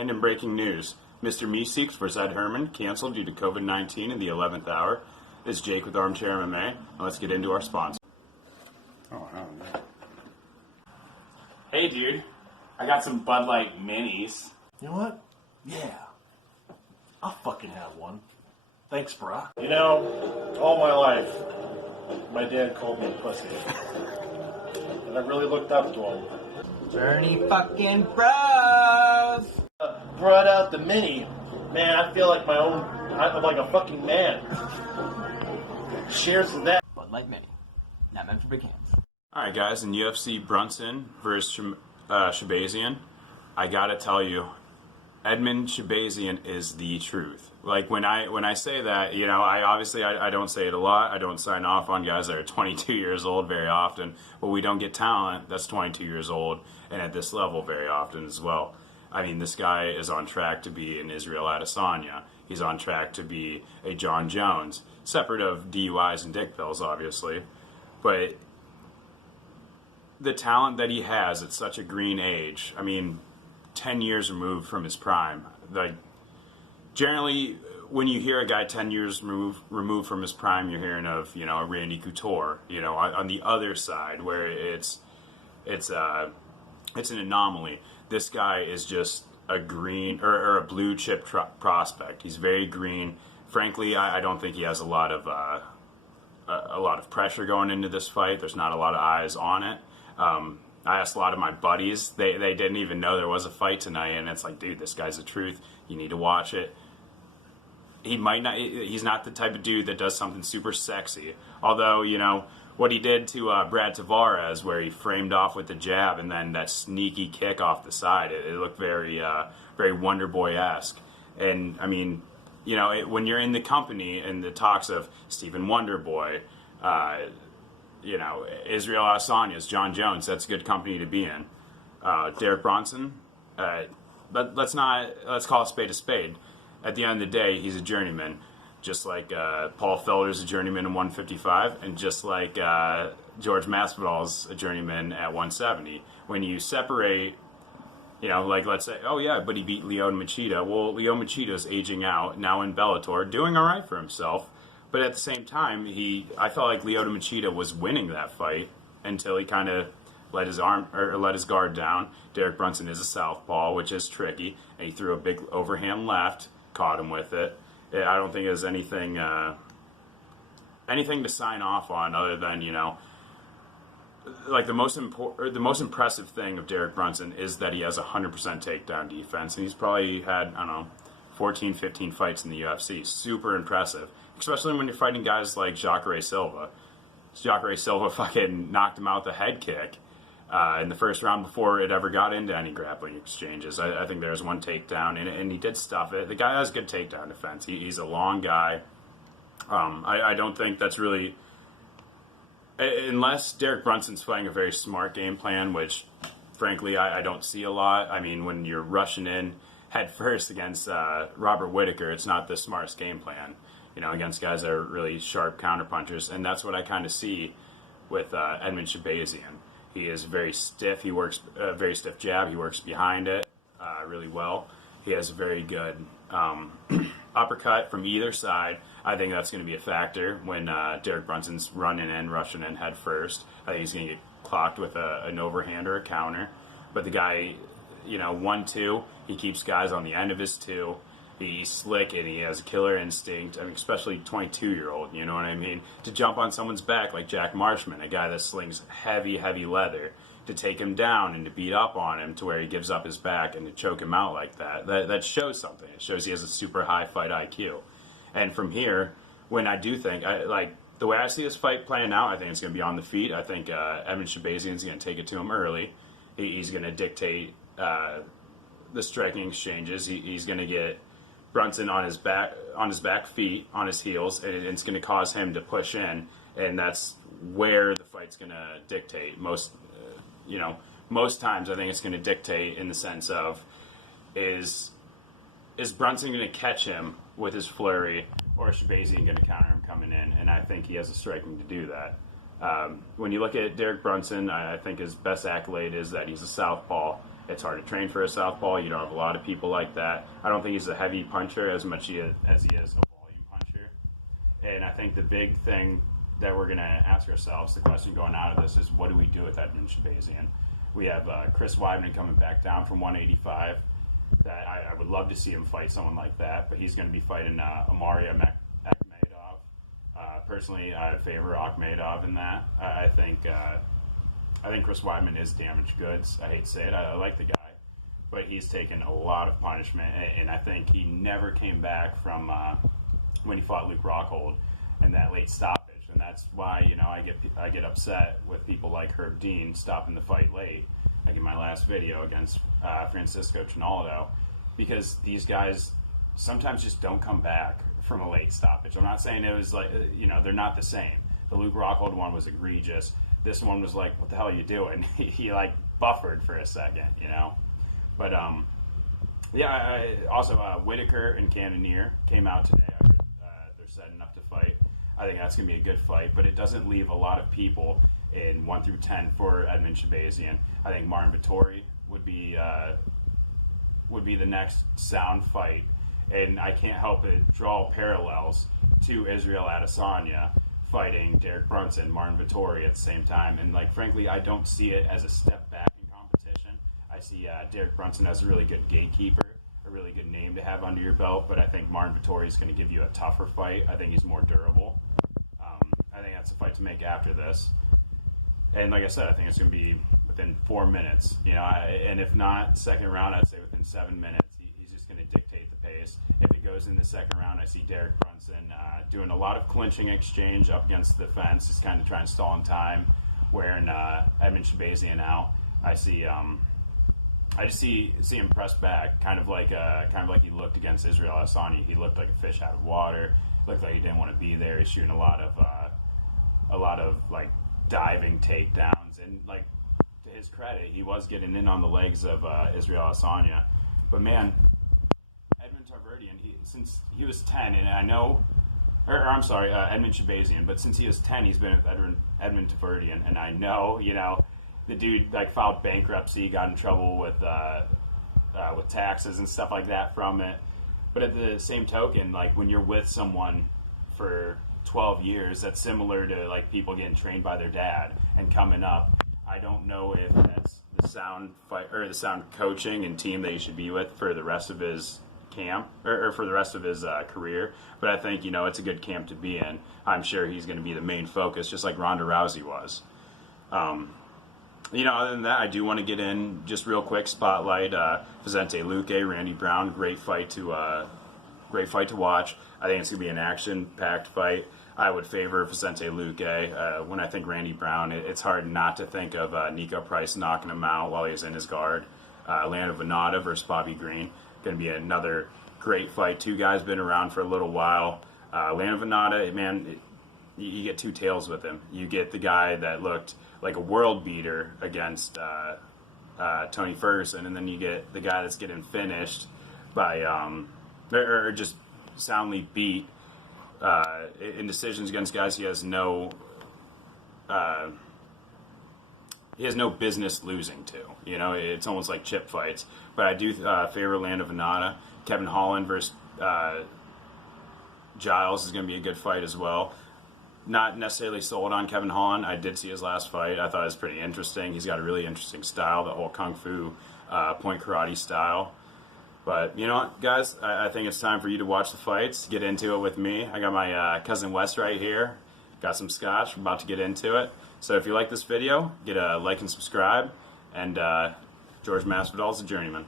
And in breaking news, Mr. Meeseeks for Ed Herman canceled due to COVID-19 in the 11th hour. This is Jake with Armchair MMA, and let's get into our sponsor. Oh, I don't know. Hey, dude. I got some Bud Light minis. You know what? Yeah. I'll fucking have one. Thanks, brah. You know, all my life, my dad called me a pussy. And I really looked up to him. Bernie fucking bros! Brought out the mini. Man, I feel like I'm like a fucking man. Cheers to that. Bud Light Mini. Not meant for big hands. Alright guys, in UFC Brunson versus Shahbazyan, I gotta tell you, Edmund Shahbazyan is the truth. Like when I say that, you know, I don't say it a lot. I don't sign off on guys that are 22 years old very often, but we don't get talent that's 22 years old and at this level very often as well. I mean, this guy is on track to be an Israel Adesanya. He's on track to be a John Jones, separate of DUIs and dick pills, obviously. But the talent that he has at such a green age, I mean, 10 years removed from his prime. Like, generally, when you hear a guy 10 years removed from his prime, you're hearing of, you know, a Randy Couture, you know, on the other side, where it's an anomaly. This guy is just a green or a blue chip prospect. He's very green. Frankly, I don't think he has a lot of pressure going into this fight. There's not a lot of eyes on it. I asked a lot of my buddies. They didn't even know there was a fight tonight, and it's like, dude, this guy's the truth. You need to watch it. He's not the type of dude that does something super sexy. Although, you know, what he did to Brad Tavares, where he framed off with the jab and then that sneaky kick off the side, it looked very Wonder Boy-esque. And, I mean, you know, when you're in the company and the talks of Stephen Wonder Boy, you know, Israel Adesanya's, John Jones, that's good company to be in. Derek Brunson, let's call a spade a spade. At the end of the day, he's a journeyman. Just like Paul Felder's a journeyman in 155, and just like George Masvidal's a journeyman at 170. When you separate, you know, like let's say, oh yeah, but he beat Lyoto Machida. Well, Lyoto Machida's aging out, now in Bellator, doing all right for himself. But at the same time, I felt like Lyoto Machida was winning that fight until he kind of let his guard down. Derek Brunson is a southpaw, which is tricky, and he threw a big overhand left, caught him with it. I don't think there's anything to sign off on other than, you know, like the most impressive thing of Derek Brunson is that he has 100% takedown defense, and he's probably had, I don't know, 14, 15 fights in the UFC. Super impressive, especially when you're fighting guys like Jacare Silva. Jacare Silva fucking knocked him out with a head kick in the first round before it ever got into any grappling exchanges. I think there was one takedown, and he did stuff it. The guy has good takedown defense. He's a long guy. I don't think that's really... Unless Derek Brunson's playing a very smart game plan, which, frankly, I don't see a lot. I mean, when you're rushing in head first against Robert Whittaker, it's not the smartest game plan, you know, against guys that are really sharp counterpunchers. And that's what I kind of see with Edmund Shahbazyan. He is very stiff. He works a very stiff jab. He works behind it really well. He has a very good uppercut from either side. I think that's going to be a factor when Derek Brunson's rushing in head first. I think he's going to get clocked with an overhand or a counter. But the guy, you know, 1-2, he keeps guys on the end of his two. He's slick and he has a killer instinct. I mean, especially 22-year-old, you know what I mean? To jump on someone's back like Jack Marshman, a guy that slings heavy, heavy leather, to take him down and to beat up on him to where he gives up his back and to choke him out like that shows something. It shows he has a super high fight IQ. And from here, when I do think, like the way I see this fight playing out, I think it's going to be on the feet. I think Edmund Shahbazyan's going to take it to him early. He's going to dictate the striking exchanges. He's going to get Brunson on his back feet, on his heels, and it's going to cause him to push in, and that's where the fight's going to dictate. Most times I think it's going to dictate in the sense of is Brunson going to catch him with his flurry, or is Shahbazyan going to counter him coming in? And I think he has the striking to do that. When you look at Derek Brunson, I think his best accolade is that he's a southpaw, It's hard to train for a southpaw. You don't have a lot of people like that. I don't think he's a heavy puncher as much as he is a volume puncher. And I think the big thing that we're going to ask ourselves, the question going out of this, is what do we do with Edmund Shahbazyan? We have Chris Weidman coming back down from 185. That I would love to see him fight someone like that, but he's going to be fighting Amaria Akhmedov. Personally, I favor Akhmedov in that. I think Chris Weidman is damaged goods. I hate to say it. I like the guy, but he's taken a lot of punishment, and I think he never came back from when he fought Luke Rockhold and that late stoppage. And that's why I get upset with people like Herb Dean stopping the fight late, like in my last video against Francisco Trinaldo, because these guys sometimes just don't come back from a late stoppage. I'm not saying it was like, they're not the same. The Luke Rockhold one was egregious. This one was like, what the hell are you doing? He like buffered for a second, But also Whitaker and Cannonier came out today. I heard they're setting up to fight. I think that's going to be a good fight, but it doesn't leave a lot of people in 1 through 10 for Edmund Shahbazyan. I think Martin Vettori would be the next sound fight, and I can't help but draw parallels to Israel Adesanya fighting Derek Brunson, Martin Vettori at the same time. And frankly, I don't see it as a step back in competition. I see Derek Brunson as a really good gatekeeper, a really good name to have under your belt, but I think Martin Vettori is going to give you a tougher fight. I think he's more durable. I think that's a fight to make after this. And like I said, I think it's going to be within 4 minutes. And if not, second round, I'd say within 7 minutes. He's just going to dictate the pace. If it goes in the second round, I see Derek Brunson doing a lot of clinching exchange up against the fence. He's kind of trying to stall in time, wearing Edmund Shahbazyan out. I just see him press back, kind of like he looked against Israel Adesanya. He looked like a fish out of water. Looked like he didn't want to be there. He's shooting a lot of diving takedowns, and to his credit, he was getting in on the legs of Israel Adesanya. But man, Edmund Tarverdyan, since he was 10, and I know, Edmund Shahbazyan, but since he was 10, he's been with Edmund Tarverdyan, and I know, the dude filed bankruptcy, got in trouble with taxes and stuff like that from it. But at the same token, when you're with someone for 12 years, that's similar to people getting trained by their dad and coming up. I don't know if that's the sound fight or the sound coaching and team that he should be with for the rest of his camp or for the rest of his career. But I think it's a good camp to be in. I'm sure he's going to be the main focus, just like Ronda Rousey was. Other than that, I do want to get in just real quick spotlight Vicente Luque, Randy Brown. Great fight to watch. I think it's gonna be an action-packed fight. I would favor Vicente Luque. When I think Randy Brown, it's hard not to think of Nico Price knocking him out while he's in his guard. Lando Venata versus Bobby Green, going to be another great fight. Two guys been around for a little while. Lando Venata, man, you get two tails with him. You get the guy that looked like a world beater against Tony Ferguson, and then you get the guy that's getting finished by or just soundly beat in decisions against guys he has no business losing to. It's almost like chip fights. But I do favor Lando Venata. Kevin Holland versus Giles is going to be a good fight as well. Not necessarily sold on Kevin Holland. I did see his last fight. I thought it was pretty interesting. He's got a really interesting style, the whole Kung Fu point karate style. But you know what, guys? I think it's time for you to watch the fights, get into it with me. I got my cousin Wes right here. Got some scotch. We're about to get into it. So if you like this video, get a like and subscribe. And George Masvidal's a journeyman.